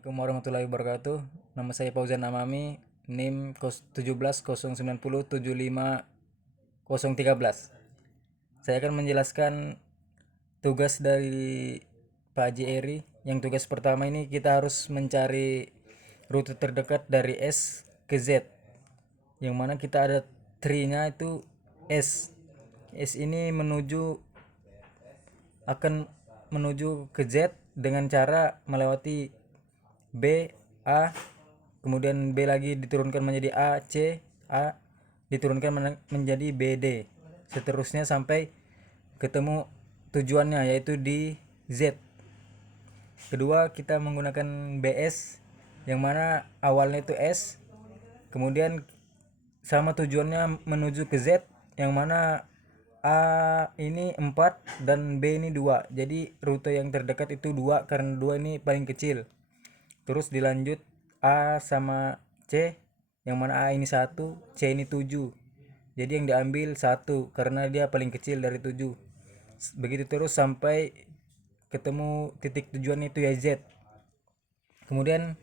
Assalamualaikum warahmatullahi wabarakatuh. Nama saya Fauzan Amami, NIM 1709075013. Saya akan menjelaskan tugas dari Pak Haji Eri. Yang tugas pertama ini kita harus mencari rute terdekat dari S ke Z. Yang mana kita ada tree-nya itu S. S ini akan menuju ke Z dengan cara melewati B, A, kemudian B lagi diturunkan menjadi A, C, A diturunkan menjadi B, D, seterusnya sampai ketemu tujuannya yaitu di Z. Kedua, kita menggunakan BS yang mana awalnya itu S, kemudian sama tujuannya menuju ke Z yang mana A ini 4 dan B ini 2. Jadi rute yang terdekat itu 2 karena 2 ini paling kecil. Terus dilanjut A sama C yang mana A ini 1, C ini 7. Jadi yang diambil 1 karena dia paling kecil dari 7. Begitu terus sampai ketemu titik tujuan itu ya Z. Kemudian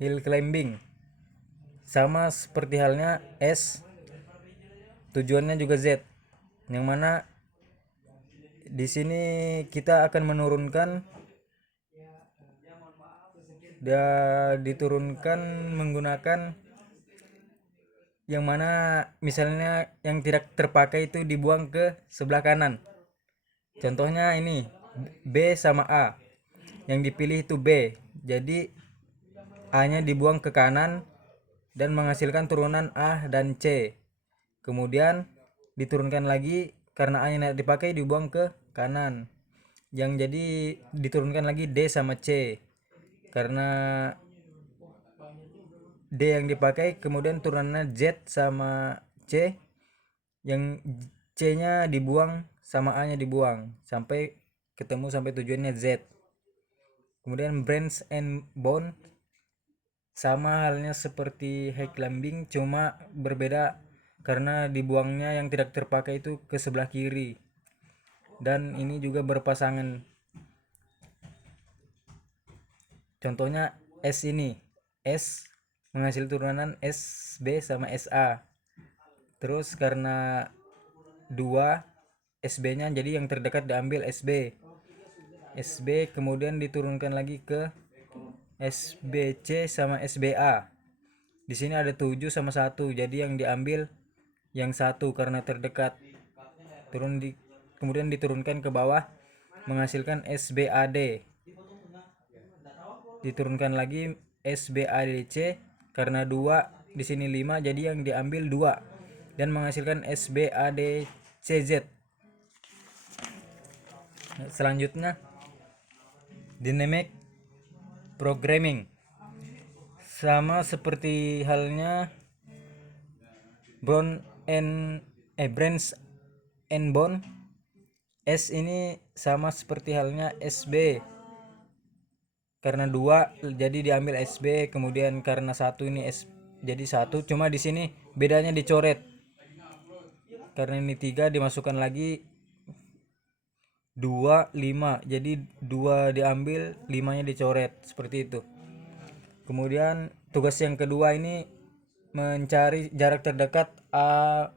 hill climbing sama seperti halnya S, tujuannya juga Z. Yang mana di sini kita akan menurunkan diturunkan menggunakan yang mana misalnya yang tidak terpakai itu dibuang ke sebelah kanan. Contohnya ini B sama A. Yang dipilih itu B. Jadi A-nya dibuang ke kanan dan menghasilkan turunan A dan C. Kemudian diturunkan lagi karena A-nya tidak dipakai dibuang ke kanan. Yang jadi diturunkan lagi D sama C. Karena D yang dipakai kemudian turunannya Z sama C, yang C nya dibuang sama A nya dibuang sampai ketemu sampai tujuannya Z. Kemudian branch and bone sama halnya seperti high climbing, cuma berbeda karena dibuangnya yang tidak terpakai itu ke sebelah kiri dan ini juga berpasangan. Contohnya S ini, S menghasil turunan SB sama SA. Terus karena 2 SB nya jadi yang terdekat diambil SB. SB kemudian diturunkan lagi ke SBC sama SBA. Di sini ada 7 sama 1, jadi yang diambil yang 1 karena terdekat. Kemudian diturunkan ke bawah menghasilkan SBAD. Diturunkan lagi SBADC karena 2 di sini 5 jadi yang diambil 2 dan menghasilkan SBADCZ. Selanjutnya dynamic programming sama seperti halnya branch and bone. S ini sama seperti halnya SB karena 2 jadi diambil SB, kemudian karena 1 ini S jadi 1, cuma di sini bedanya dicoret. Karena ini 3 dimasukkan lagi 2 5, jadi 2 diambil, 5 nya dicoret seperti itu. Kemudian tugas yang kedua ini mencari jarak terdekat A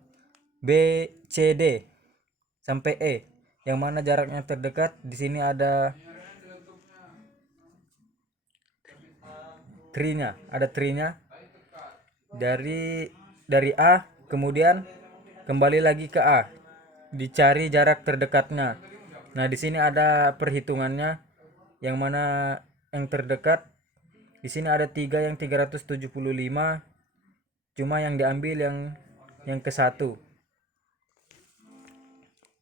B C D sampai E, yang mana jaraknya terdekat di sini ada tree-nya dari A, kemudian kembali lagi ke A, dicari jarak terdekatnya. Nah di sini ada perhitungannya, yang mana yang terdekat di sini ada 3 yang 375, cuma yang diambil yang ke 1.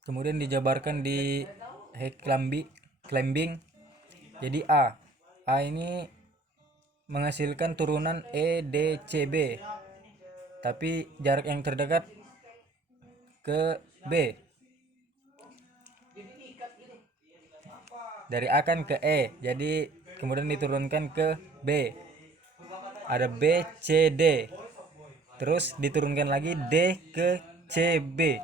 Kemudian dijabarkan di high climbing. Jadi A ini menghasilkan turunan EDCB, tapi jarak yang terdekat ke B. Dari A kan ke E, jadi kemudian diturunkan ke B. Ada B, C, D. Terus diturunkan lagi D ke C, B.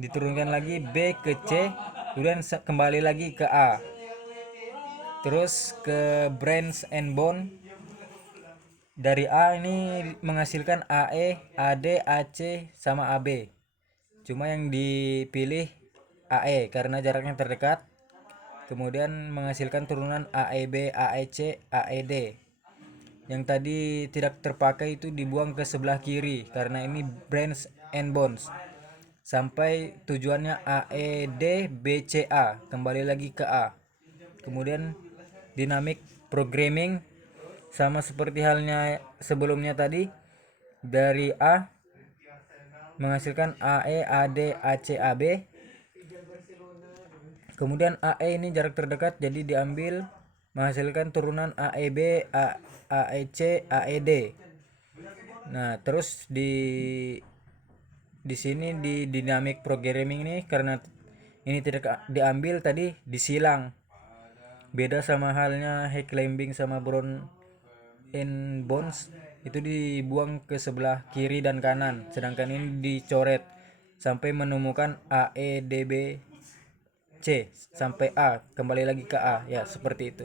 Diturunkan lagi B ke C, kemudian kembali lagi ke A. Terus ke branch and bond, dari A ini menghasilkan AE, AD, AC sama AB. Cuma yang dipilih AE karena jaraknya terdekat. Kemudian menghasilkan turunan AEB, AEC, AED. Yang tadi tidak terpakai itu dibuang ke sebelah kiri karena ini branch and bonds. Sampai tujuannya AED BCA, kembali lagi ke A. Kemudian dynamic programming sama seperti halnya sebelumnya tadi, dari A menghasilkan AE, AD, AC, AB. Kemudian AE ini jarak terdekat jadi diambil menghasilkan turunan AEB, AEC, AED. Nah, terus di sini di dynamic programming ini karena ini tidak diambil tadi disilang. Beda sama halnya high climbing sama brown and bonds, itu dibuang ke sebelah kiri dan kanan, sedangkan ini dicoret sampai menemukan AEDB C sampai A, kembali lagi ke A, ya seperti itu.